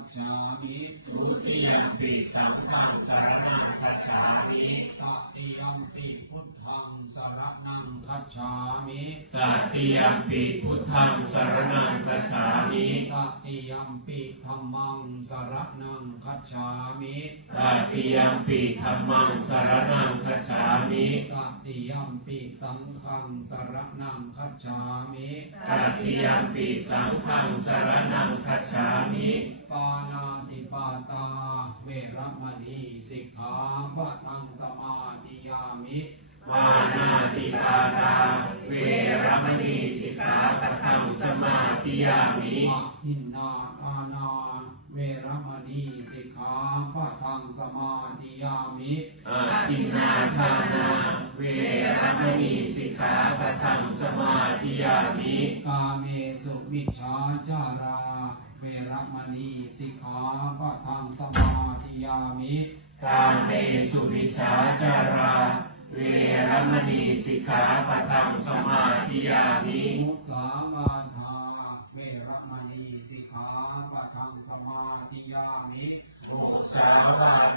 จฉามิทุติยมปิสังฆังสรณังคัจฉามิตติยัมปิพุทธังสรณังคัจฉามิตติยมปิพุทธังสรณังคัจฉามิตติยัมปิธัมมังสรณังคัจฉามิตติยมปิธัมมังสรณังคัจฉามิตติยัมปิสังฆังสรณังคัจฉามิตติยมปิสังฆังสรณังคัจฉามิปานาติปาตาเวรมณีสิกขาปะทังสมาธิยามิปานาติปาตาเวรมณีสิกขาปะทังสมาธิยามิอะทินนาทานาเวรมณีสิกขาปะทังสมาธิยามิอาทินนาทานาเวรมณีสิกขาปะทังสมาธิยามิกาเมสุมิจฉาจาราเวรมณีสิกขาปะทังสมาธิยามิกาเมสุวิชฌาจาราเวรมณีสิกขาปะทังสมาธิยามิมุสาวาทาเวรมณีสิกขาปะทังสมาธิยามิมุสาวาท